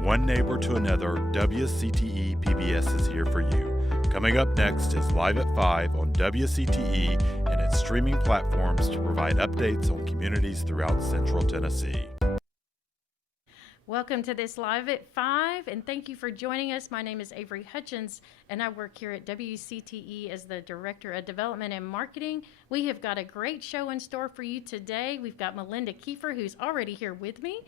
From one neighbor to another, WCTE PBS is here for you. Coming up next is Live at 5 on WCTE and its streaming platforms to provide updates on communities throughout Central Tennessee. Welcome to this Live at 5, and thank you for joining us. My name is Avery Hutchins, and I work here at WCTE as the Director of Development and Marketing. We have got a great show in store for you today. We've got Melinda Keifer, who's already here with me.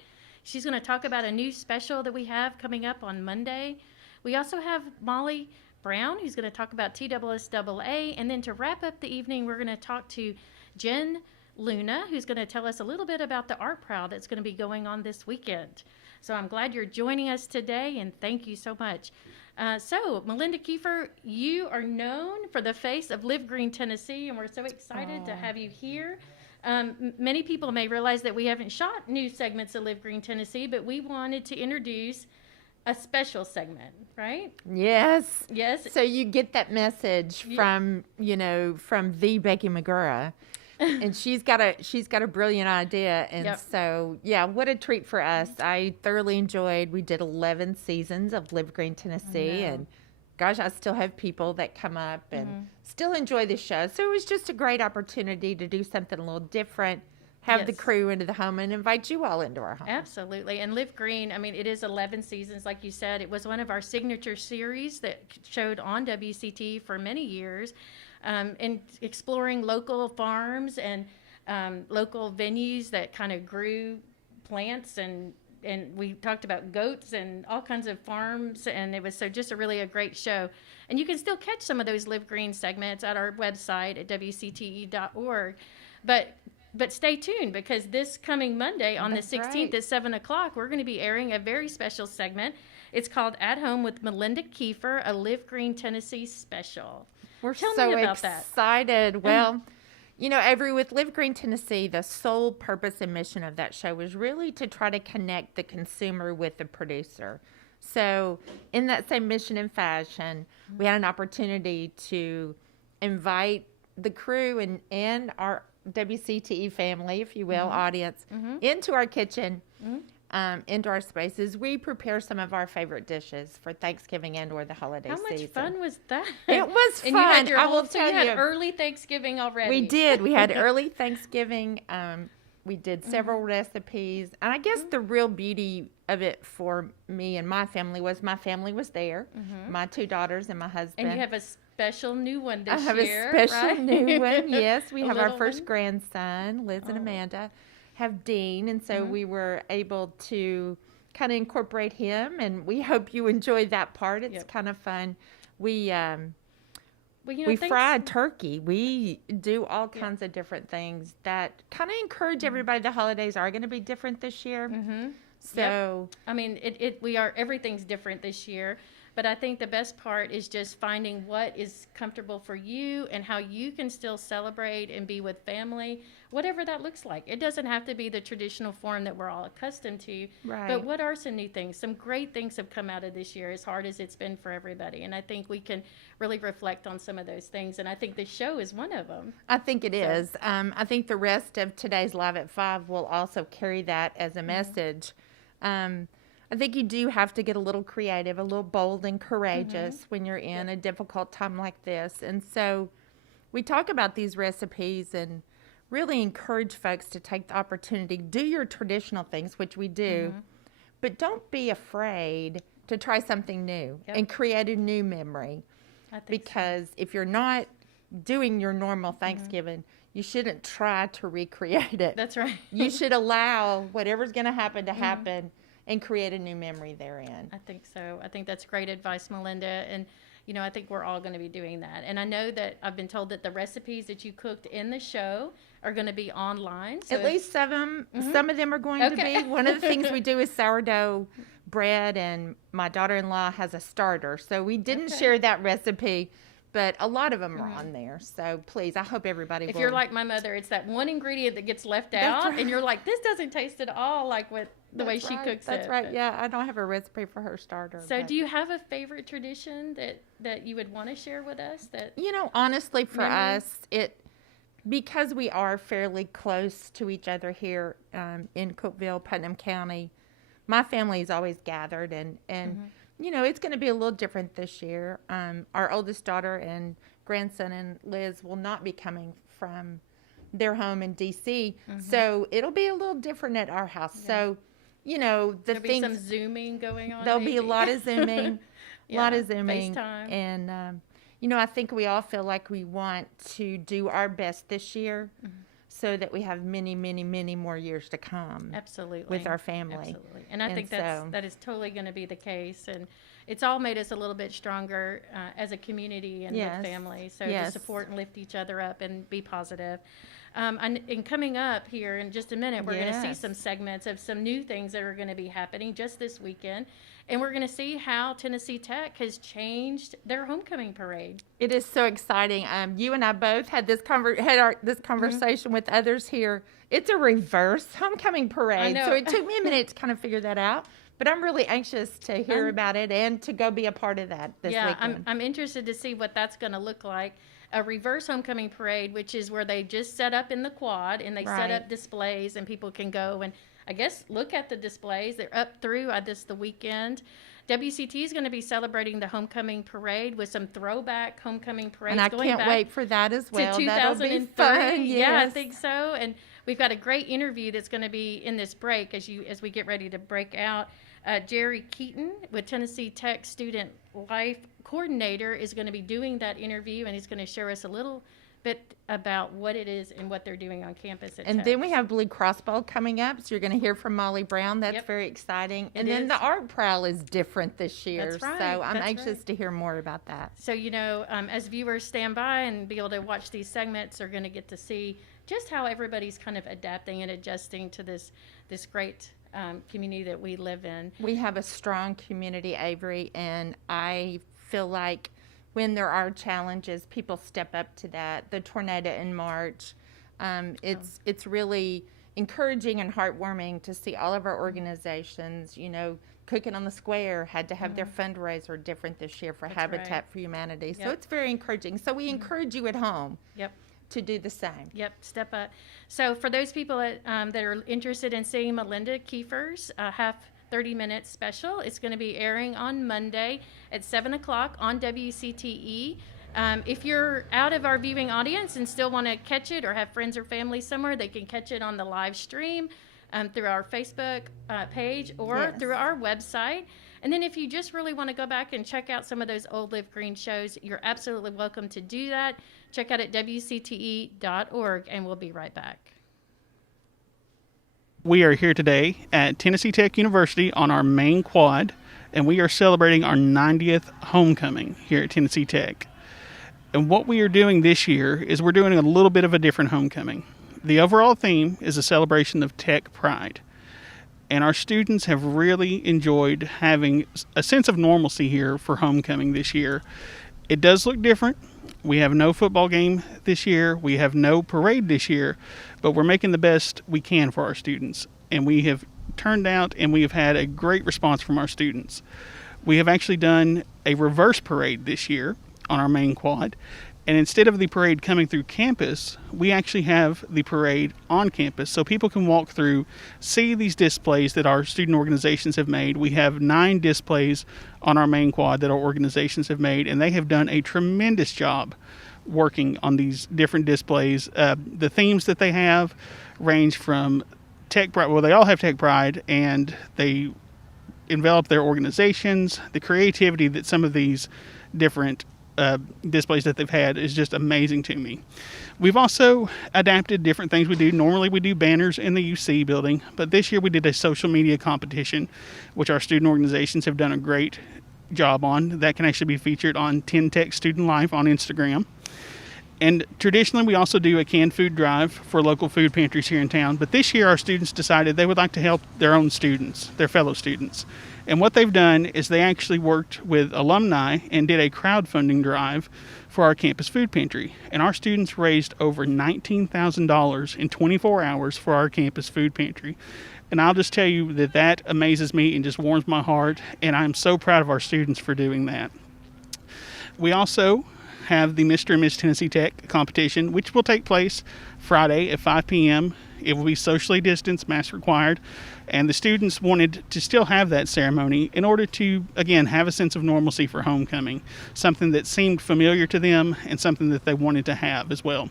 She's going to talk about a new special that we have coming up on Monday. We also have Molly Brown, who's going to talk about TSSAA, and then to wrap up the evening, we're going to talk to Jen Luna, who's going to tell us a little bit about the Art Prowl that's going to be going on this weekend. So I'm glad you're joining us today, and thank you so much. So, Melinda Keifer, you are known for the face of Live Green Tennessee, and we're so excited to have you here. Many people may realize that we haven't shot new segments of Live Green Tennessee, but we wanted to introduce a special segment, right? Yes. Yes. So you get that message from the Becky McGurra. And she's got a brilliant idea, and so what a treat for us. I thoroughly enjoyed. We did 11 seasons of Live Green Tennessee, and gosh, I still have people that come up and still enjoy the show. So it was just a great opportunity to do something a little different, have the crew into the home, and invite you all into our home. Absolutely. And Live Green, I mean, it is 11 seasons, like you said. It was one of our signature series that showed on WCT for many years. And exploring local farms and local venues that kind of grew plants, and we talked about goats and all kinds of farms, and it was just a great show. And you can still catch some of those Live Green segments at our website at WCTE.org. But stay tuned, because this coming Monday on the 16th at 7 o'clock, we're going to be airing a very special segment. It's called At Home with Melinda Keifer, a Live Green Tennessee special. We're Tell so me about excited. That. Well, Avery, with Live Green Tennessee, the sole purpose and mission of that show was really to try to connect the consumer with the producer. So in that same mission and fashion, we had an opportunity to invite the crew and our WCTE family, if you will, audience, into our kitchen, into our spaces. We prepare some of our favorite dishes for Thanksgiving and or the holiday season. How much fun was that? It was fun. And you had I will tell you. You had early Thanksgiving already. We did. We had early Thanksgiving. We did several recipes. And I guess the real beauty of it for me and my family was there. My two daughters and my husband. And you have a special new one this year. I have a special new one, yes. We have our first one. Grandson, Liz and Amanda, have Dean. And so we were able to kind of incorporate him. And we hope you enjoy that part. It's kind of fun. We fried turkey. We do all kinds of different things that kind of encourage everybody. The holidays are going to be different this year. So, I mean, everything's different this year. But I think the best part is just finding what is comfortable for you and how you can still celebrate and be with family, whatever that looks like. It doesn't have to be the traditional form that we're all accustomed to. Right. But what are some new things? Some great things have come out of this year, as hard as it's been for everybody. And I think we can really reflect on some of those things. And I think the show is one of them. I think it is. I think the rest of today's Live at 5 will also carry that as a message. I think you do have to get a little creative, a little bold and courageous when you're in a difficult time like this. And so we talk about these recipes and really encourage folks to take the opportunity, do your traditional things, which we do, but don't be afraid to try something new and create a new memory. Because if you're not doing your normal Thanksgiving, you shouldn't try to recreate it. That's right. You should allow whatever's going to happen to happen and create a new memory therein. I think so. I think that's great advice, Melinda. And, I think we're all going to be doing that. And I know that I've been told that the recipes that you cooked in the show are going to be online. So at least some of them are going to be. One of the things we do is sourdough bread, and my daughter-in-law has a starter. So we didn't share that recipe, but a lot of them are on there. So please, I hope everybody will. If you're like my mother, it's that one ingredient that gets left out, and you're like, this doesn't taste at all like the way she cooks it. That's right. Yeah, I don't have a recipe for her starter. So do you have a favorite tradition that you would want to share with us? Honestly, for us, because we are fairly close to each other here in Cookeville, Putnam County, my family's always gathered, and it's going to be a little different this year. Our oldest daughter and grandson and Liz will not be coming from their home in D.C., so it'll be a little different at our house. Yeah. So, there'll be some Zooming going on. There'll be a lot of Zooming, FaceTime. And, I think we all feel like we want to do our best this year so that we have many, many, many more years to come. Absolutely. With our family. Absolutely. And I think that is totally going to be the case. And it's all made us a little bit stronger as a community and with family. So to support and lift each other up and be positive. And coming up here in just a minute, we're going to see some segments of some new things that are going to be happening just this weekend. And we're going to see how Tennessee Tech has changed their homecoming parade. It is so exciting. You and I both had this conversation with others here. It's a reverse homecoming parade. So it took me a minute to kind of figure that out. But I'm really anxious to hear about it and to go be a part of that this weekend. I'm interested to see what that's going to look like. A reverse homecoming parade, which is where they just set up in the quad and they set up displays and people can go and, I guess, look at the displays. They're up through the weekend. WCT is going to be celebrating the homecoming parade with some throwback homecoming parades. And I can't wait for that as well. To 2003. That'll be fun. Yes. Yeah, I think so. And we've got a great interview that's going to be in this break as we get ready to break out. Jerry Keaton with Tennessee Tech Student Life Coordinator is going to be doing that interview, and he's going to share us a little bit about what it is and what they're doing on campus at Tech. Then we have BlueCross Bowl coming up, so you're going to hear from Molly Brown. That's very exciting. And then the Art Prowl is different this year, That's right. So I'm anxious to hear more about that. So, as viewers stand by and be able to watch these segments, are going to get to see just how everybody's kind of adapting and adjusting to this great community that we live in. We have a strong community, Avery, and I feel like when there are challenges, people step up to that. The tornado in March, it's really encouraging and heartwarming to see all of our organizations. Cooking on the Square had to have their fundraiser different this year for Habitat for Humanity. So it's very encouraging. So we encourage you at home. To do the same. Step up. So for those people that are interested in seeing Melinda Keifer's half 30-minute special, it's going to be airing on Monday at 7 o'clock on WCTE. If you're out of our viewing audience and still want to catch it or have friends or family somewhere, they can catch it on the live stream through our Facebook page or through our website. And then if you just really want to go back and check out some of those old Live Green shows, you're absolutely welcome to do that. Check out at WCTE.org, and we'll be right back. We are here today at Tennessee Tech University on our main quad, and we are celebrating our 90th homecoming here at Tennessee Tech. And what we are doing this year is we're doing a little bit of a different homecoming. The overall theme is a celebration of Tech pride. And our students have really enjoyed having a sense of normalcy here for homecoming this year. It does look different. We have no football game this year. We have no parade this year, but we're making the best we can for our students. And we have turned out and we have had a great response from our students. We have actually done a reverse parade this year on our main quad. And instead of the parade coming through campus, we actually have the parade on campus so people can walk through, see these displays that our student organizations have made. We have 9 displays on our main quad that our organizations have made, and they have done a tremendous job working on these different displays. The themes that they have range from Tech Pride. Well, they all have Tech Pride, and they envelop their organizations. The creativity that some of these different displays that they've had is just amazing to me. We've also adapted different things we do. Normally we do banners in the UC building, but this year we did a social media competition, which our student organizations have done a great job on. That can actually be featured on 10 Tech Student Life on Instagram. And traditionally we also do a canned food drive for local food pantries here in town, but this year our students decided they would like to help their own students, their fellow students. And what they've done is they actually worked with alumni and did a crowdfunding drive for our campus food pantry. And our students raised over $19,000 in 24 hours for our campus food pantry. And I'll just tell you that amazes me and just warms my heart. And I'm so proud of our students for doing that. We also have the Mr. and Miss Tennessee Tech competition, which will take place Friday at 5 p.m. It will be socially distanced, mask required, and the students wanted to still have that ceremony in order to, again, have a sense of normalcy for homecoming, something that seemed familiar to them and something that they wanted to have as well.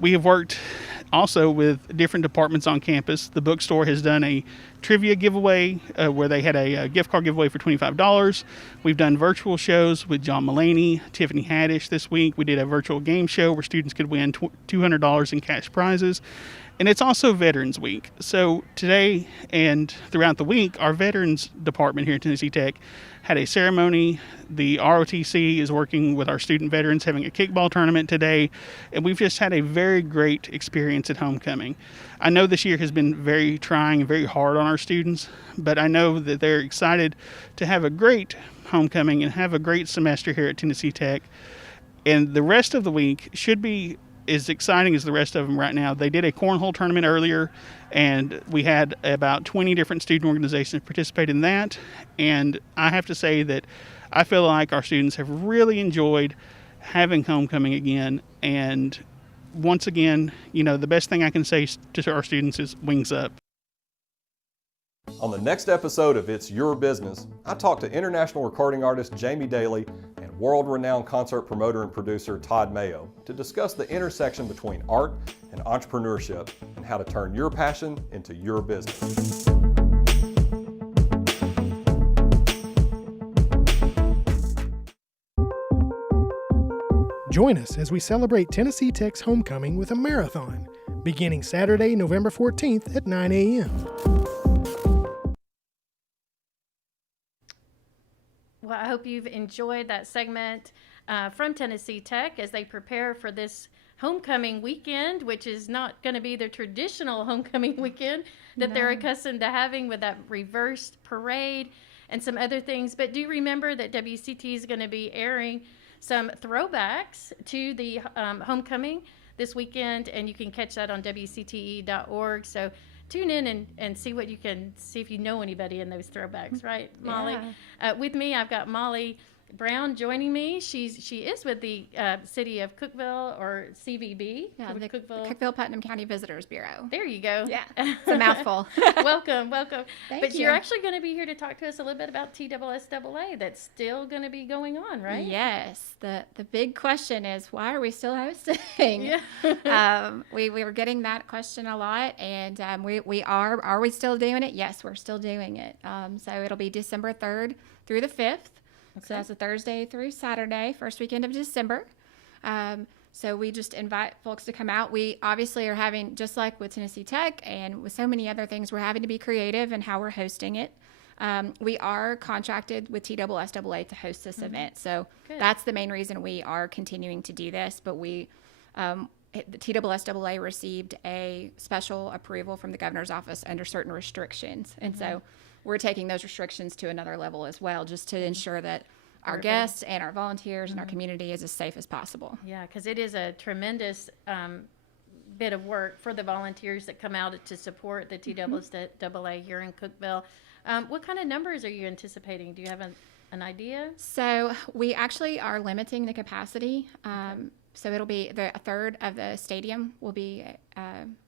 We have worked also with different departments on campus. The bookstore has done a trivia giveaway where they had a gift card giveaway for $25. We've done virtual shows with John Mulaney, Tiffany Haddish this week. We did a virtual game show where students could win $200 in cash prizes. And it's also Veterans Week. So today and throughout the week, our Veterans Department here at Tennessee Tech had a ceremony. The ROTC is working with our student veterans, having a kickball tournament today. And we've just had a very great experience at homecoming. I know this year has been very trying and very hard on our students, but I know that they're excited to have a great homecoming and have a great semester here at Tennessee Tech. And the rest of the week should be as exciting as the rest of them right now. They did a cornhole tournament earlier, and we had about 20 different student organizations participate in that. And I have to say that I feel like our students have really enjoyed having homecoming again. And once again, you know, the best thing I can say to our students is wings up. On the next episode of It's Your Business, I talk to international recording artist Jamie Daly and world-renowned concert promoter and producer Todd Mayo to discuss the intersection between art and entrepreneurship and how to turn your passion into your business. Join us as we celebrate Tennessee Tech's homecoming with a marathon, beginning Saturday, November 14th at 9 a.m. Well, I hope you've enjoyed that segment from Tennessee Tech as they prepare for this homecoming weekend, which is not going to be the traditional homecoming weekend that they're accustomed to having with that reversed parade and some other things. But do remember that WCT is going to be airing some throwbacks to the homecoming this weekend, and you can catch that on WCTE.org. So tune in and see what you can see if you know anybody in those throwbacks, right, Molly? Yeah. With me, I've got Molly Brown joining me. She is with the city of Cookeville, or CVB. Yeah, the Cookeville Putnam County Visitors Bureau. There you go. Yeah, it's a mouthful. Welcome. Thank But you. you're actually going to be here to talk to us a little bit about TSSAA. That's still going to be going on, right? Yes. The big question is, why are we still hosting? Yeah. We were getting that question a lot, and we are. Are we still doing it? Yes, we're still doing it. So it'll be December 3rd through the 5th. Okay. So that's a Thursday through Saturday, first weekend of December. So we just invite folks to come out. We obviously are having, just like with Tennessee Tech and with so many other things, we're having to be creative in how we're hosting it. We are contracted with TSSAA to host this event. So that's the main reason we are continuing to do this. But the TSSAA received a special approval from the governor's office under certain restrictions. And so we're taking those restrictions to another level as well, just to ensure that our guests and our volunteers and our community is as safe as possible. Yeah, because it is a tremendous bit of work for the volunteers that come out to support the TSSAA here in Cookeville. What kind of numbers are you anticipating? Do you have an idea? So we actually are limiting the capacity. So it'll be a third of the stadium will be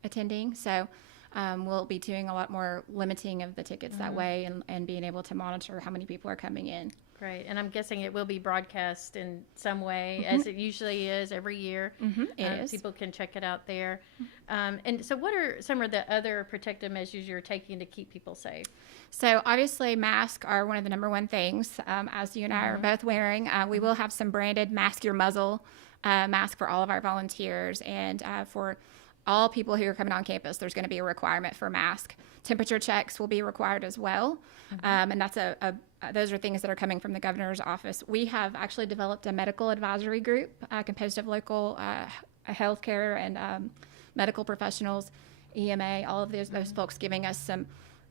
attending. So we'll be doing a lot more limiting of the tickets that way and being able to monitor how many people are coming in. Great. And I'm guessing it will be broadcast in some way, as it usually is every year. It is. People can check it out there. And so what are some of the other protective measures you're taking to keep people safe? So obviously masks are one of the number one things, as you and I are both wearing. We will have some branded Mask Your Muzzle mask for all of our volunteers, and for all people who are coming on campus, there's going to be a requirement for mask. Temperature checks will be required as well. And that's those are things that are coming from the governor's office. We have actually developed a medical advisory group composed of local healthcare and medical professionals, EMA, all of those folks giving us some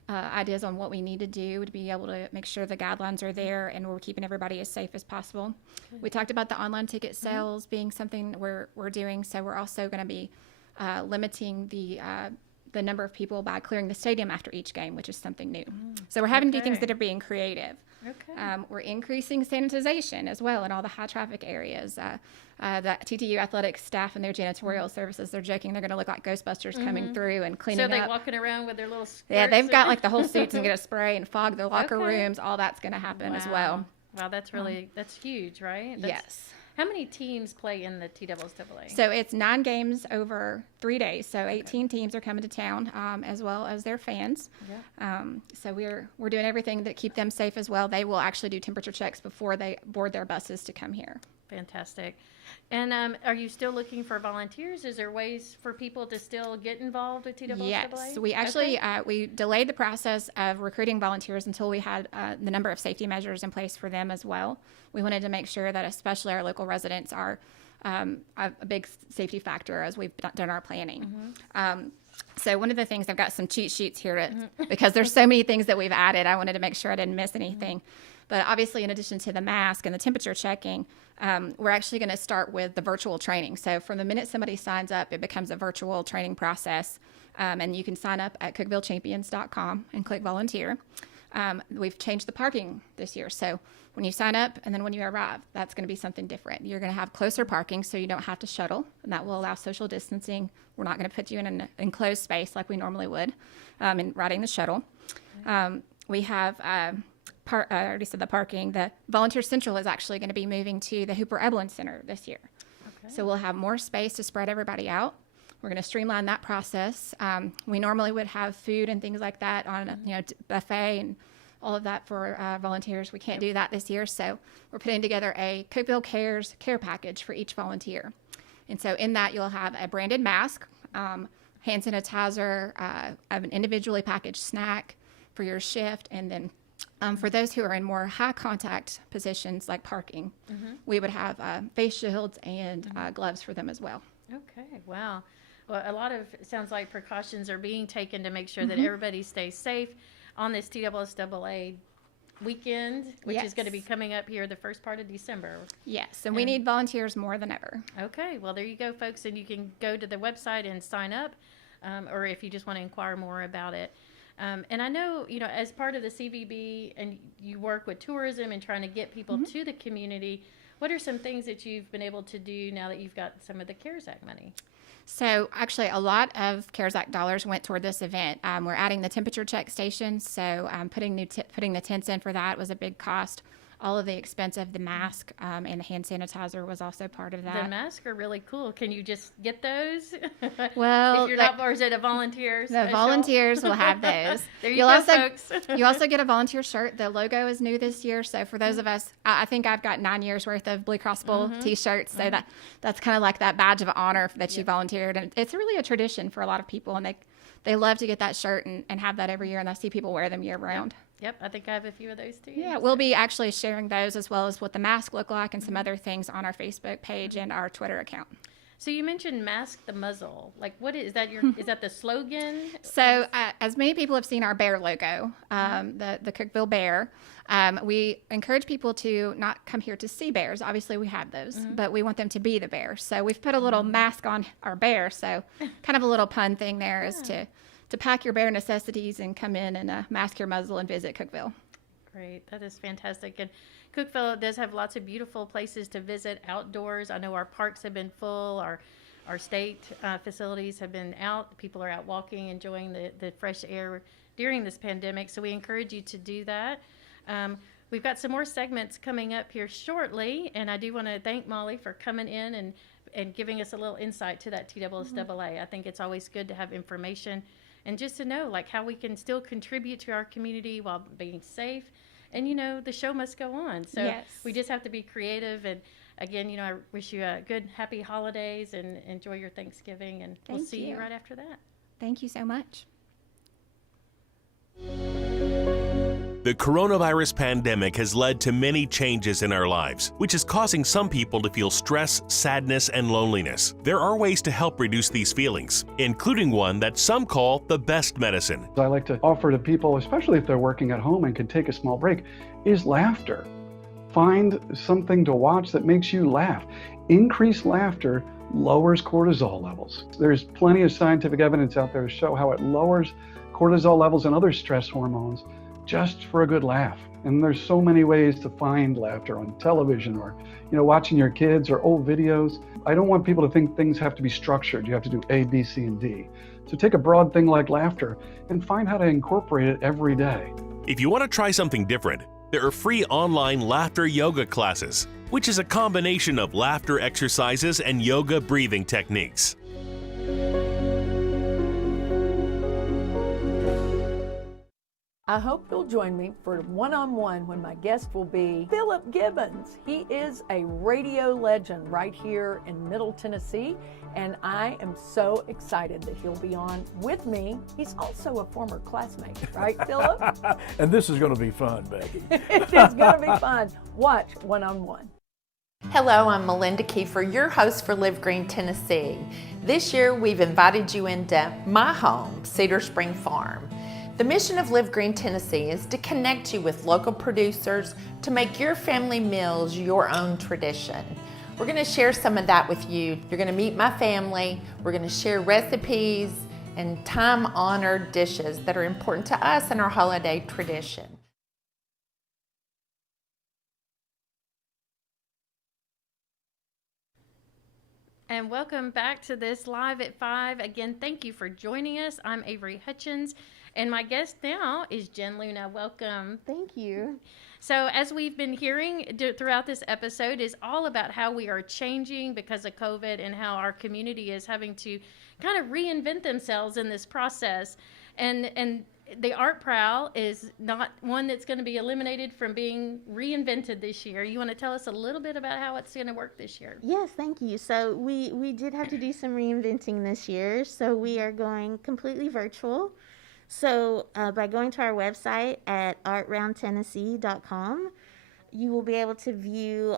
ideas on what we need to do to be able to make sure the guidelines are there and we're keeping everybody as safe as possible. We talked about the online ticket sales being something we're doing, so we're also going to be limiting the the number of people by clearing the stadium after each game, which is something new. So we're having to do things that are being creative. Okay. We're increasing sanitization as well in all the high traffic areas. The TTU athletic staff and their janitorial services, they're joking they're going to look like Ghostbusters coming through and cleaning So up. they're walking around with their little skirts? Yeah, they've got like the whole suits and get a spray and fog their locker rooms. All that's going to happen as well. Wow, that's really, that's huge, right? Yes. How many teams play in the TSSAA? So it's 9 games over 3 days. So 18 teams are coming to town, as well as their fans. So we're doing everything to keep them safe as well. They will actually do temperature checks before they board their buses to come here. Fantastic. And are you still looking for volunteers? Is there ways for people to still get involved with TSSAA? Yes, we actually we delayed the process of recruiting volunteers until we had the number of safety measures in place for them as well. We wanted to make sure that especially our local residents are a big safety factor as we've done our planning. So one of the things, I've got some cheat sheets here because there's so many things that we've added. I wanted to make sure I didn't miss anything. But obviously, in addition to the mask and the temperature checking, we're actually going to start with the virtual training. So from the minute somebody signs up, it becomes a virtual training process. And you can sign up at CookevilleChampions.com and click volunteer. We've changed the parking this year. So when you sign up and then when you arrive, that's going to be something different. You're going to have closer parking so you don't have to shuttle, and that will allow social distancing. We're not going to put you in an enclosed space like we normally would in riding the shuttle. We have... I already said the parking. The Volunteer Central is actually going to be moving to the Hooper Eblin Center this year. So we'll have more space to spread everybody out. We're going to streamline that process. We normally would have food and things like that on, buffet and all of that for volunteers. We can't do that this year, so we're putting together a Cookeville Cares care package for each volunteer. And so in that, you'll have a branded mask, hand sanitizer, an individually packaged snack for your shift, and then for those who are in more high contact positions like parking, we would have face shields and gloves for them as well. Okay, wow. Well, a lot of, it sounds like precautions are being taken to make sure that everybody stays safe on this TSSAA weekend, which is going to be coming up here the first part of December. Yes, and we need volunteers more than ever. Okay, well, there you go, folks, and you can go to the website and sign up, or if you just want to inquire more about it. And I know, as part of the CVB, and you work with tourism and trying to get people to the community, what are some things that you've been able to do now that you've got some of the CARES Act money? So actually, a lot of CARES Act dollars went toward this event. We're adding the temperature check stations, so putting the tents in for that was a big cost. All of the expense of the mask and the hand sanitizer was also part of that. The masks are really cool. Can you just get those? Well, if you're not, or is it a volunteer The special? Volunteers will have those. There you go, folks. You also get a volunteer shirt. The logo is new this year, so for those of us, I think I've got 9 years worth of BlueCross Bowl T-shirts, so that's kind of like that badge of honor that you volunteered, and it's really a tradition for a lot of people, and they love to get that shirt and have that every year, and I see people wear them year round. Yep, I think I have a few of those too. Yeah, we'll be actually sharing those as well as what the masks look like and some other things on our Facebook page and our Twitter account. So you mentioned mask the muzzle. Like, what is that? Is that the slogan? So as many people have seen our bear logo, the Cookeville bear, we encourage people to not come here to see bears. Obviously, we have those, but we want them to be the bear. So we've put a little mask on our bear. So kind of a little pun thing there is to pack your bear necessities and come in and mask your muzzle and visit Cookeville. Great. That is fantastic. And Cookeville does have lots of beautiful places to visit outdoors. I know our parks have been full. Our state facilities have been out. People are out walking, enjoying the fresh air during this pandemic. So we encourage you to do that. We've got some more segments coming up here shortly. And I do want to thank Molly for coming in and giving us a little insight to that TSSAA. I think it's always good to have information and just to know like how we can still contribute to our community while being safe. And, the show must go on. So we just have to be creative. And again, I wish you a good, happy holidays and enjoy your Thanksgiving. And we'll see you right after that. Thank you so much. The coronavirus pandemic has led to many changes in our lives, which is causing some people to feel stress, sadness, and loneliness. There are ways to help reduce these feelings, including one that some call the best medicine. I like to offer to people, especially if they're working at home and can take a small break, is laughter. Find something to watch that makes you laugh. Increased laughter lowers cortisol levels. There's plenty of scientific evidence out there to show how it lowers cortisol levels and other stress hormones just for a good laugh. And there's so many ways to find laughter on television or, watching your kids or old videos. I don't want people to think things have to be structured. You have to do A, B, C, and D. So take a broad thing like laughter and find how to incorporate it every day. If you want to try something different, there are free online laughter yoga classes, which is a combination of laughter exercises and yoga breathing techniques. I hope you'll join me for one-on-one when my guest will be Philip Gibbons. He is a radio legend right here in Middle Tennessee, and I am so excited that he'll be on with me. He's also a former classmate, right, Philip? And this is going to be fun, Becky. It is going to be fun. Watch One-on-One. Hello, I'm Melinda Keifer, your host for Live Green, Tennessee. This year, we've invited you into my home, Cedar Spring Farm. The mission of Live Green, Tennessee is to connect you with local producers to make your family meals your own tradition. We're going to share some of that with you. You're going to meet my family. We're going to share recipes and time-honored dishes that are important to us in our holiday tradition. And welcome back to this Live at 5. Again, thank you for joining us. I'm Avery Hutchins, and my guest now is Jen Luna. Welcome. Thank you. So as we've been hearing throughout this episode is all about how we are changing because of COVID and how our community is having to kind of reinvent themselves in this process. And the Art Prowl is not one that's going to be eliminated from being reinvented this year. You want to tell us a little bit about how it's going to work this year? Yes, thank you. So we did have to do some reinventing this year. So we are going completely virtual. So by going to our website at artroundtennessee.com, you will be able to view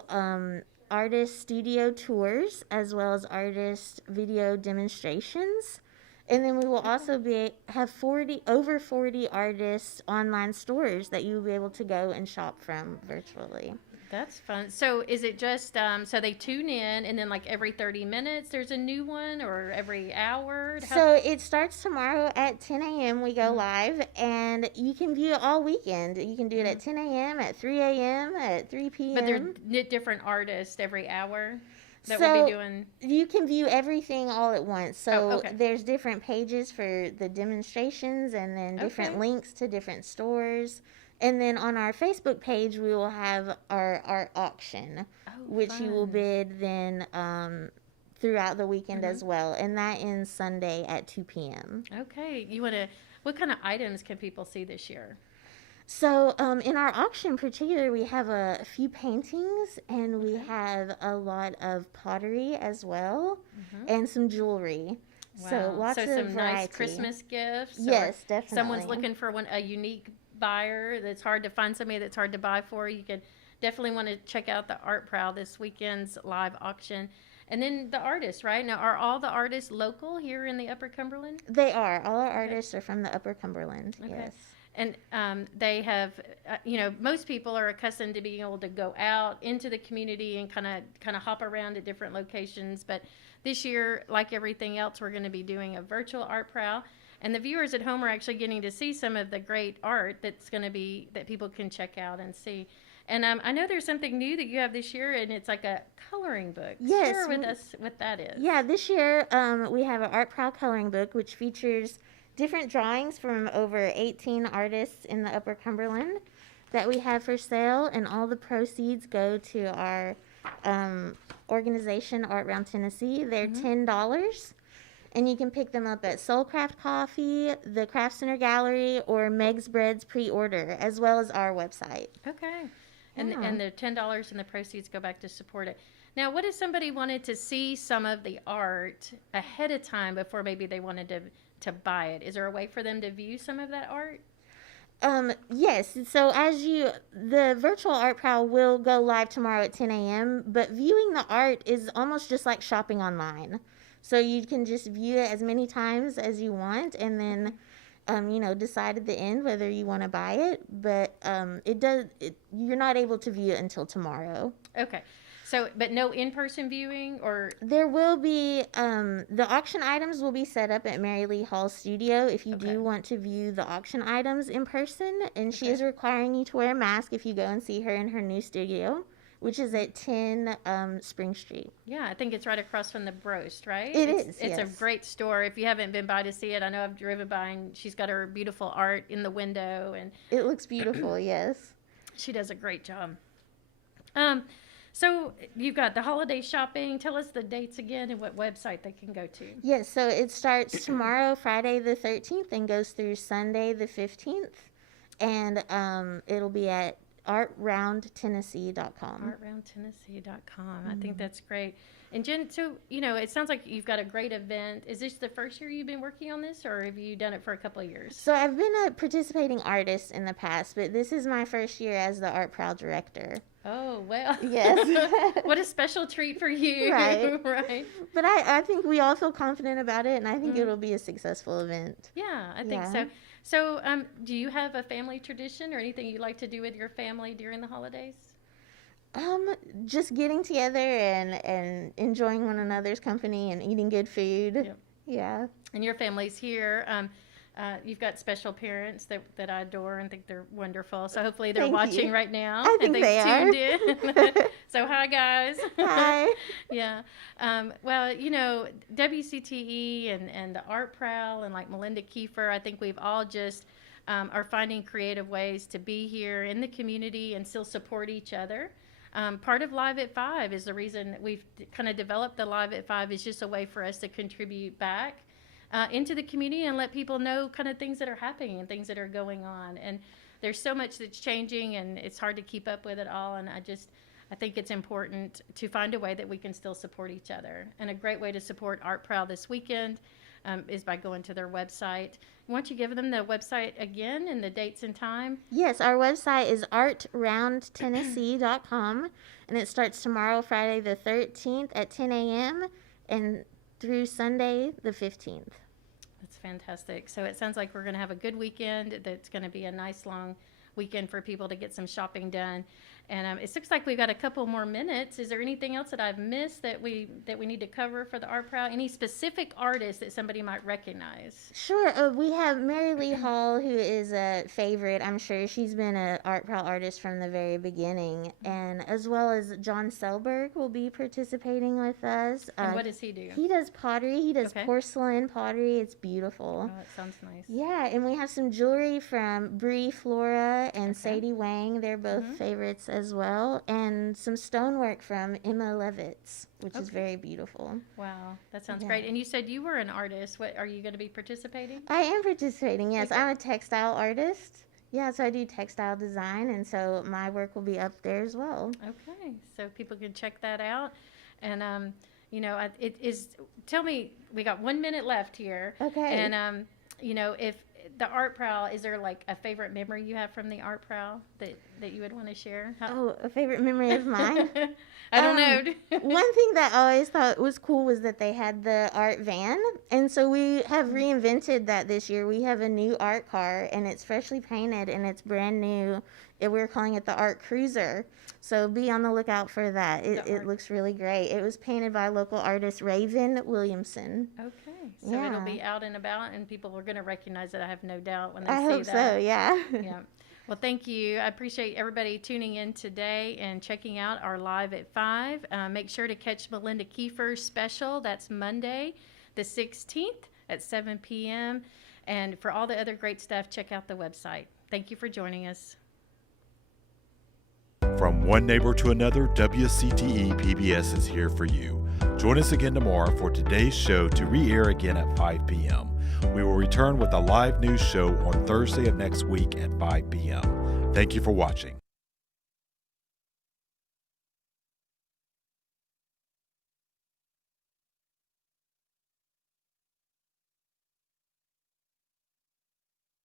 artist studio tours as well as artist video demonstrations. And then we will also have over 40 artists online stores that you will be able to go and shop from virtually. That's fun. So is it just, so they tune in and then like every 30 minutes there's a new one, or every hour? So it starts tomorrow at 10 a.m. We go live, and you can view it all weekend. You can do it at 10 a.m., at 3 a.m., at 3 p.m. But they're different artists every hour that we'll be doing? You can view everything all at once. So there's different pages for the demonstrations, and then different links to different stores. And then on our Facebook page, we will have our art auction, which you will bid then throughout the weekend as well. And that ends Sunday at 2 p.m. Okay. What kind of items can people see this year? So in our auction in particular, we have a few paintings, and we have a lot of pottery as well, and some jewelry. Wow. So lots of some variety. Nice Christmas gifts. Yes, definitely. Someone's looking for a unique buyer that's hard to find, somebody that's hard to buy for. You can definitely want to check out the Art Prowl this weekend's live auction. And then the artists, right? Now, are all the artists local here in the Upper Cumberland? They are. All our artists are from the Upper Cumberland, yes. And they have, most people are accustomed to being able to go out into the community and kind of hop around at different locations. But this year, like everything else, we're going to be doing a virtual Art Prowl. And the viewers at home are actually getting to see some of the great art that people can check out and see. And I know there's something new that you have this year, and it's like a coloring book. Yes. Share with us what that is. Yeah, this year we have an Art Prowl coloring book, which features different drawings from over 18 artists in the Upper Cumberland that we have for sale, and all the proceeds go to our organization, Art Round Tennessee. They're $10. And you can pick them up at Soulcraft Coffee, the Craft Center Gallery, or Meg's Bread's pre-order, as well as our website. Okay. And the $10 and the proceeds go back to support it. Now, what if somebody wanted to see some of the art ahead of time before maybe they wanted to buy it? Is there a way for them to view some of that art? Yes. So the virtual Art Prowl will go live tomorrow at 10 a.m., but viewing the art is almost just like shopping online. So you can just view it as many times as you want, and then, decide at the end whether you want to buy it. But you're not able to view it until tomorrow. Okay. So, but no in-person viewing, or There will be, the auction items will be set up at Mary Lee Hall's studio if you do want to view the auction items in person. And she is requiring you to wear a mask if you go and see her in her new studio, which is at 10 Spring Street. Yeah, I think it's right across from the Broast, right? It's a yes. great store. If you haven't been by to see it, I know I've driven by, and she's got her beautiful art in the window, and It looks beautiful, yes. she does a great job. So you've got the holiday shopping. Tell us the dates again and what website they can go to. Yes, so it starts tomorrow, Friday the 13th, and goes through Sunday the 15th. And it'll be at artroundtennessee.com. Artroundtennessee.com. I think that's great. And Jen, so, it sounds like you've got a great event. Is this the first year you've been working on this, or have you done it for a couple of years? So I've been a participating artist in the past, but this is my first year as the Art Prowl director. Oh, well. Yes. What a special treat for you. Right. Right. But I think we all feel confident about it, and I think it'll be a successful event. Yeah, I think so. So, do you have a family tradition or anything you like to do with your family during the holidays? Just getting together and enjoying one another's company and eating good food. Yep. Yeah. And your family's here. You've got special parents that I adore and think they're wonderful. So hopefully they're Thank watching you. right now. I think and they are. tuned in. So hi, guys. Hi. Yeah. Well, WCTE and the Art Prowl and like Melinda Keifer, I think we've all just are finding creative ways to be here in the community and still support each other. Part of Live at 5 is the reason we've kind of developed the Live at 5 is just a way for us to contribute back into the community and let people know kind of things that are happening and things that are going on. And there's so much that's changing, and it's hard to keep up with it all. And I think it's important to find a way that we can still support each other. And a great way to support Art Prowl this weekend is by going to their website. Why don't you give them the website again and the dates and time? Yes, our website is artroundtennessee.com, and it starts tomorrow, Friday the 13th at 10 a.m. and through Sunday the 15th. That's fantastic. So it sounds like we're going to have a good weekend. That's going to be a nice long weekend for people to get some shopping done. And it looks like we've got a couple more minutes. Is there anything else that I've missed that we need to cover for the Art Prowl? Any specific artists that somebody might recognize? Sure. We have Mary Lee Hall, who is a favorite. I'm sure she's been an Art Prowl artist from the very beginning. And as well as John Selberg will be participating with us. And what does he do? He does pottery. He does porcelain pottery. It's beautiful. Oh, that sounds nice. Yeah, and we have some jewelry from Bree Flora and Sadie Wang. They're both favorites as well. And some stonework from Emma Levitz, which is very beautiful. Wow, that sounds great. And you said you were an artist. What are you going to be participating? I am participating, yes. I'm a textile artist. Yeah, so I do textile design, and so my work will be up there as well. Okay, so people can check that out. And, it is, tell me, we got 1 minute left here. Okay. And, if the Art Prowl, is there like a favorite memory you have from the Art Prowl that you would want to share? Oh, a favorite memory of mine? I don't know. One thing that I always thought was cool was that they had the art van. And so we have reinvented that this year. We have a new art car, and it's freshly painted, and it's brand new. We're calling it the Art Cruiser. So be on the lookout for that. It looks really great. It was painted by local artist Raven Williamson. Okay. So it'll be out and about, and people are going to recognize it, I have no doubt, when they see that. I hope so, yeah. Yeah. Well, thank you. I appreciate everybody tuning in today and checking out our Live at 5. Make sure to catch Melinda Keifer's special. That's Monday, the 16th at 7 p.m. And for all the other great stuff, check out the website. Thank you for joining us. From one neighbor to another, WCTE PBS is here for you. Join us again tomorrow for today's show to re-air again at 5 p.m. We will return with a live news show on Thursday of next week at 5 p.m. Thank you for watching.